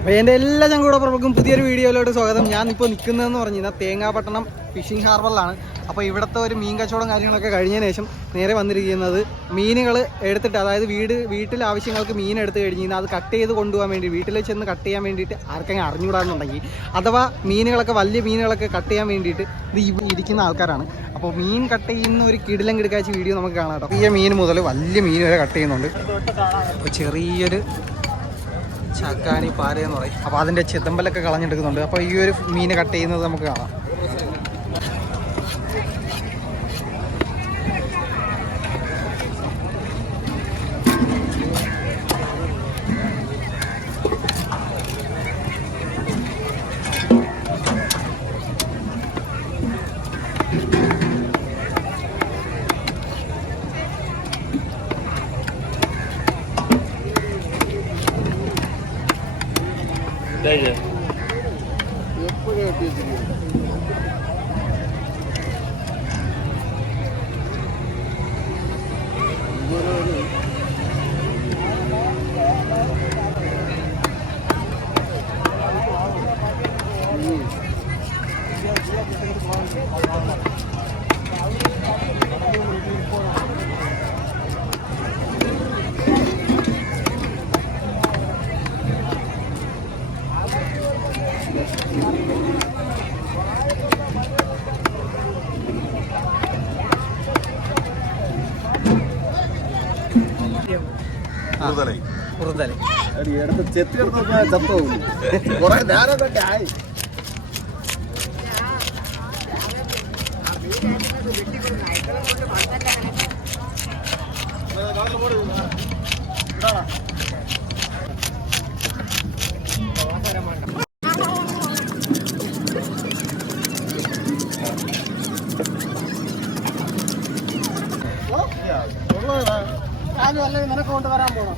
അപ്പോൾ എൻ്റെ എല്ലാ ചങ്കൂടപ്പുറങ്ങൾക്കും പുതിയൊരു വീഡിയോയിലോട്ട് സ്വാഗതം. ഞാനിപ്പോൾ നിൽക്കുന്നതെന്ന് പറഞ്ഞു കഴിഞ്ഞാൽ തേങ്ങാപട്ടണം ഫിഷിംഗ് ഹാർബറിലാണ്. അപ്പോൾ ഇവിടുത്തെ ഒരു മീൻ കച്ചവടം കാര്യങ്ങളൊക്കെ കഴിഞ്ഞതിന് ശേഷം നേരെ വന്നിരിക്കുന്നത് മീനുകൾ എടുത്തിട്ട്, അതായത് വീട്ടിൽ ആവശ്യങ്ങൾക്ക് മീൻ എടുത്ത് കഴിഞ്ഞ് കഴിഞ്ഞാൽ അത് കട്ട് ചെയ്ത് കൊണ്ടുപോകാൻ വേണ്ടി, വീട്ടിൽ ചെന്ന് കട്ട് ചെയ്യാൻ വേണ്ടിയിട്ട് ആർക്കെങ്കിലും അറിഞ്ഞുകൂടാന്നുണ്ടെങ്കിൽ, അഥവാ മീനുകളൊക്കെ വലിയ മീനുകളൊക്കെ കട്ട് ചെയ്യാൻ വേണ്ടിയിട്ട് ഇത് ഇരിക്കുന്ന ആൾക്കാരാണ്. അപ്പോൾ മീൻ കട്ട് ചെയ്യുന്ന ഒരു കിടിലം കിടക്കാച്ച വീഡിയോ നമുക്ക് കാണാം കേട്ടോ. ചെറിയ മീൻ മുതൽ വലിയ മീൻ വരെ കട്ട് ചെയ്യുന്നുണ്ട്. അപ്പോൾ ചെറിയൊരു ചക്കാനി പാരയെന്ന് പറയും. അപ്പോൾ അതിൻ്റെ ചെതമ്പലൊക്കെ കളഞ്ഞെടുക്കുന്നുണ്ട്. അപ്പോൾ ഈ ഒരു മീൻ കട്ട് ചെയ്യുന്നത് നമുക്ക് കാണാം. നിനക്ക് കൊണ്ടുവരാൻ പോണം.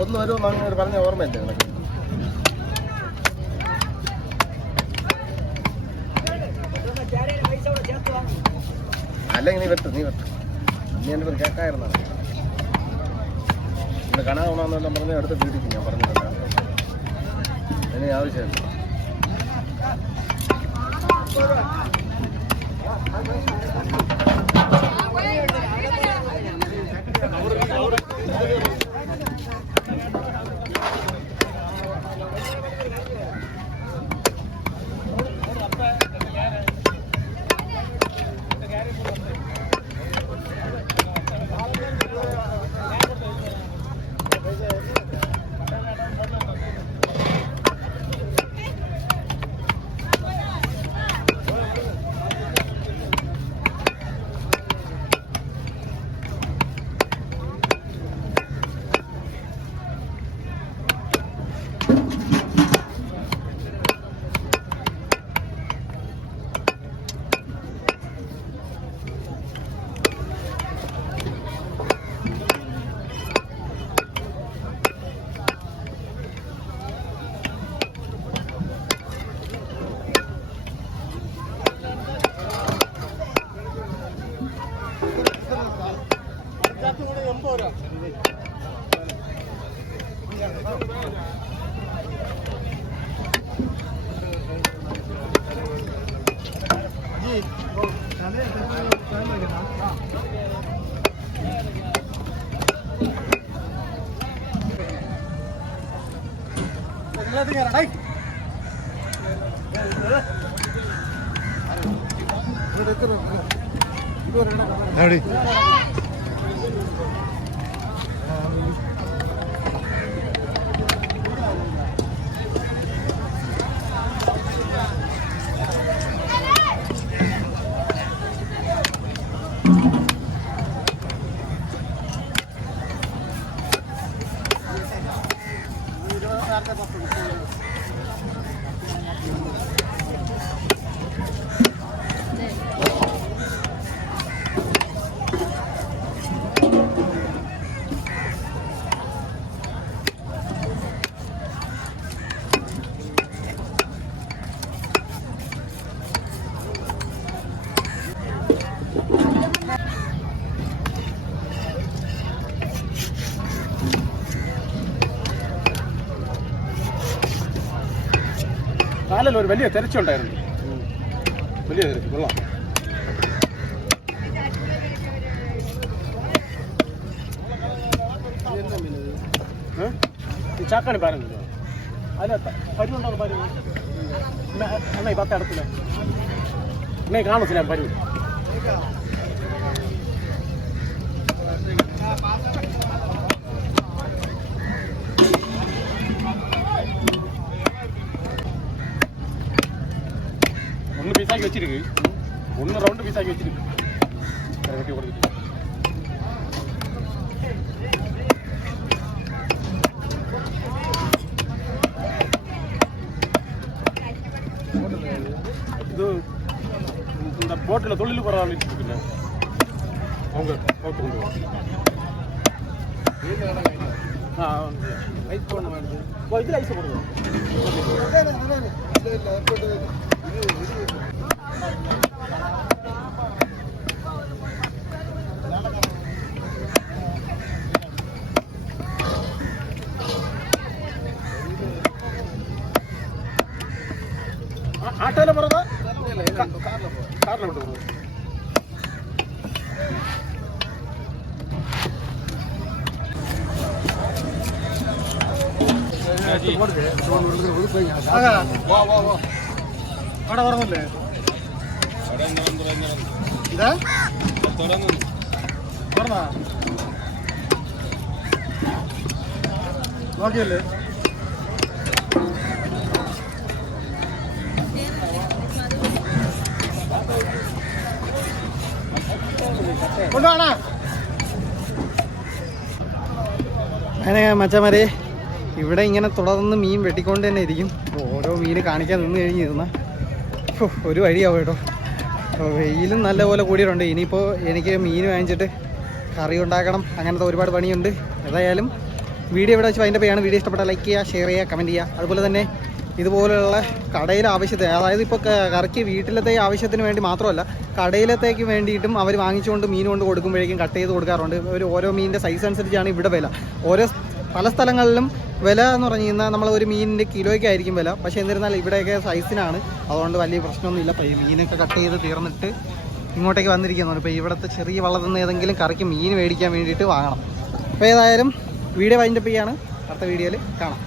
ഒന്ന് വരുമോ അങ്ങനെ പറഞ്ഞ ഓർമ്മയില്ല നിനക്ക്? അല്ലെങ്കിൽ നീ വെട്ടു നീ എൻ്റെ പേര് കേൾക്കായിരുന്നാണ്. ഇവിടെ കണ ഗുണമെന്നെല്ലാം പറഞ്ഞ് അടുത്ത് വീട്ടിൽ ഞാൻ പറഞ്ഞിട്ടുണ്ട്. അതിന് ആവശ്യമില്ല. കാലല്ല ഒരു വലിയ തെരച്ചുണ്ടായിരുന്നു. വലിയ തെരച്ച് കൊള്ളാം. ചാക്കാണി പാരുന്നില്ല. അതിന് പരുവുണ്ടോ? പരുവ് എന്നാ ഈ 10 അടുത്തില്ല എന്നാ കാണത്തില്ല പരുവ്. ഒന്ന് പീസാക്കി വെച്ചിരിക്കും. ഒന്ന് റൗണ്ട് പീസാക്കി വെച്ചിരിക്കും. ഇത് എന്താ ബോട്ടിലെ തൊഴിൽ കുറവാണ്. നമുക്ക് ബോട്ട് കൊണ്ടുപോകാം. ഇതിൽ ഐസ് കൊടുക്കും. ആട്ടോയിലെ പുറത്ത് കാറിലെ വിട്ടു പോകും. അവിടെ പറഞ്ഞല്ലേ ഇതാ പറഞ്ഞ നോക്കിയല്ലേ കൊണ്ടുപോണ അങ്ങനെ മച്ചമാരെ ഇവിടെ ഇങ്ങനെ തുടർന്ന് മീൻ വെട്ടിക്കൊണ്ട് തന്നെ ഇരിക്കും. ഓരോ മീൻ കാണിക്കാൻ നിന്ന് കഴിഞ്ഞിരുന്ന ഒരു വഴിയാവും കേട്ടോ. വെയിലും നല്ലപോലെ കൂടിയിട്ടുണ്ട്. ഇനിയിപ്പോൾ എനിക്ക് മീൻ വാങ്ങിച്ചിട്ട് കറി ഉണ്ടാക്കണം. അങ്ങനത്തെ ഒരുപാട് പണിയുണ്ട്. ഏതായാലും വീഡിയോ ഇവിടെ വെച്ച് അതിൻ്റെ പേയാണ്. വീഡിയോ ഇഷ്ടപ്പെട്ടാൽ ലൈക്ക് ചെയ്യുക, ഷെയർ ചെയ്യുക, കമൻറ്റ് ചെയ്യുക. അതുപോലെ തന്നെ ഇതുപോലുള്ള കടയിലെ ആവശ്യത്തിന്, അതായത് ഇപ്പോൾ കറിക്ക് വീട്ടിലത്തെ ആവശ്യത്തിന് വേണ്ടി മാത്രമല്ല കടയിലത്തേക്ക് വേണ്ടിയിട്ടും അവർ വാങ്ങിച്ചുകൊണ്ട് മീൻ കൊണ്ട് കൊടുക്കുമ്പോഴേക്കും കട്ട് ചെയ്ത് കൊടുക്കാറുണ്ട്. ഓരോ മീനിൻ്റെ സൈസ് അനുസരിച്ചാണ് ഇവിടെ വില. പല സ്ഥലങ്ങളിലും വില എന്ന് പറഞ്ഞു കഴിഞ്ഞാൽ നമ്മൾ ഒരു മീനിൻ്റെ കിലോയ്ക്കായിരിക്കും വില. പക്ഷേ എന്നിരുന്നാൽ ഇവിടെയൊക്കെ സൈസിനാണ്. അതുകൊണ്ട് വലിയ പ്രശ്നമൊന്നുമില്ല. അപ്പോൾ ഈ മീനൊക്കെ കട്ട് ചെയ്ത് തീർന്നിട്ട് ഇങ്ങോട്ടേക്ക് വന്നിരിക്കുന്നതാണ്. ഇപ്പോൾ ഇവിടുത്തെ ചെറിയ വള്ളത്തിൽ നിന്ന് ഏതെങ്കിലും കറിക്ക് മീൻ മേടിക്കാൻ വേണ്ടിയിട്ട് വാങ്ങണം. അപ്പോൾ ഏതായാലും വീഡിയോ വൈൻഡപ്പ് ചെയ്യാണ്. അടുത്ത വീഡിയോയിൽ കാണാം.